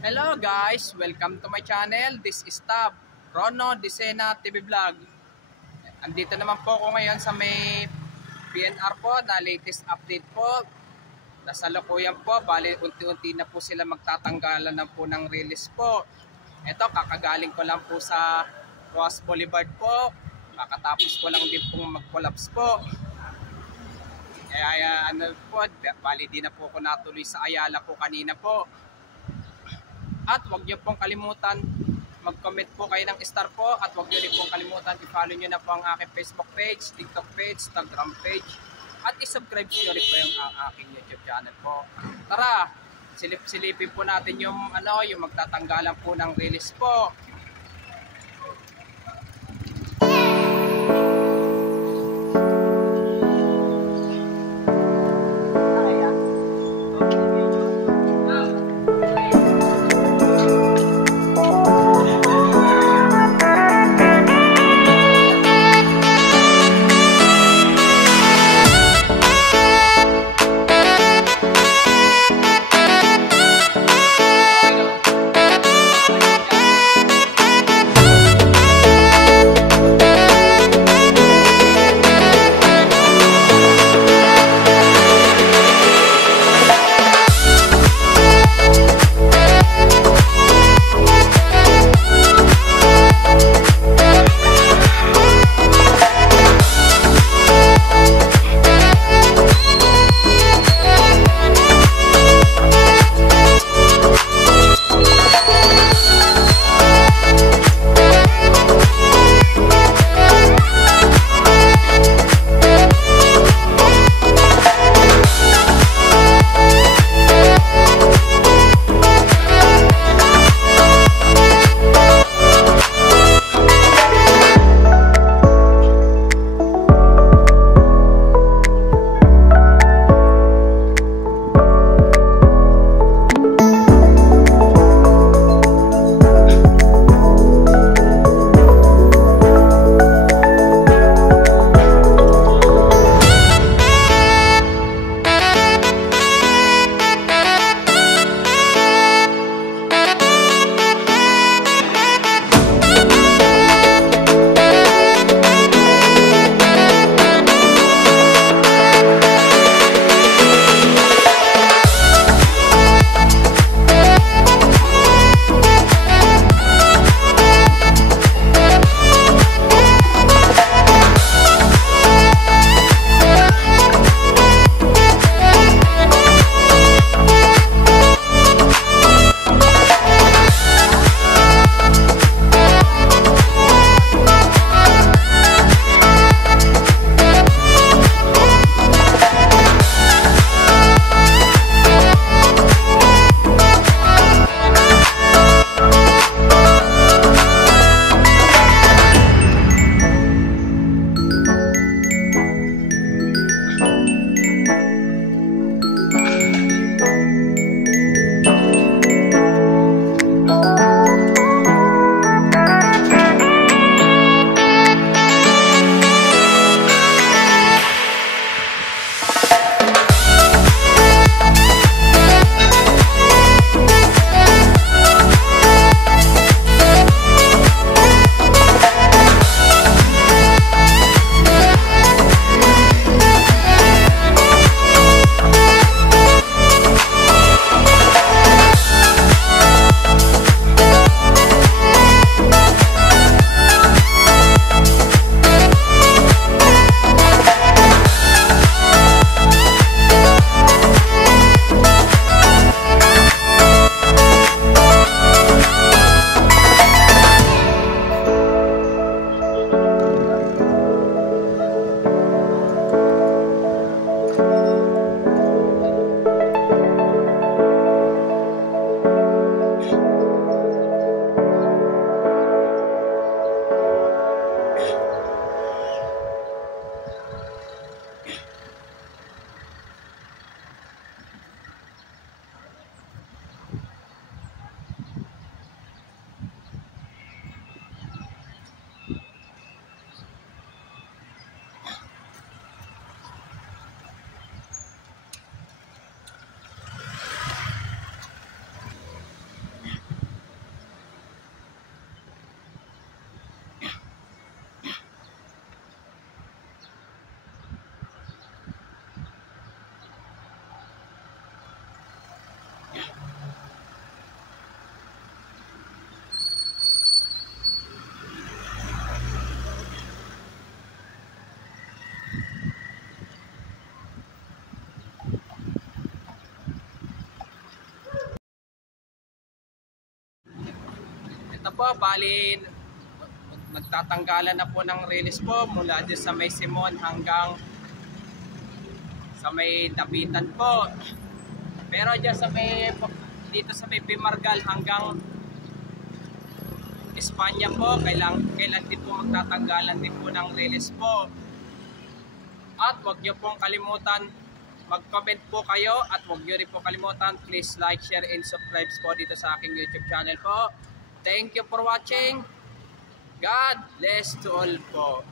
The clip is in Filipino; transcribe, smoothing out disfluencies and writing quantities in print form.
Hello guys, welcome to my channel. This is Tab, Rono Disena TV Vlog. Andito naman po ako ngayon sa may PNR po na latest update po. Nasalukuyan po, bali unti-unti na po sila magtatanggalan na po ng release po. Ito, kakagaling ko lang po sa Ross Boulevard po. Kakatapos ko lang din pong mag-collapse po. Kaya ano po, bali di na po ako natuloy sa Ayala po kanina po. At huwag niyo pong kalimutan mag-comment po kayo ng star po at huwag niyo rin pong kalimutan i-follow niyo na po ang aking Facebook page, TikTok page, Instagram page at i-subscribe niyo rin po yung aking YouTube channel po. Tara, silipin po natin yung yung magtatanggalan po ng release po. Ito po, bali nagtatanggalan na po ng release po mula dyan sa may Simon hanggang sa may Dapitan po. Pero dyan sa may, dito sa may Pimargal hanggang Espanya po, kailan din po magtatanggalan din po ng release po. At huwag nyo pong kalimutan mag-comment po kayo at huwag nyo rin po kalimutan, please like, share, and subscribe po dito sa aking YouTube channel po. Thank you for watching. God bless to all po.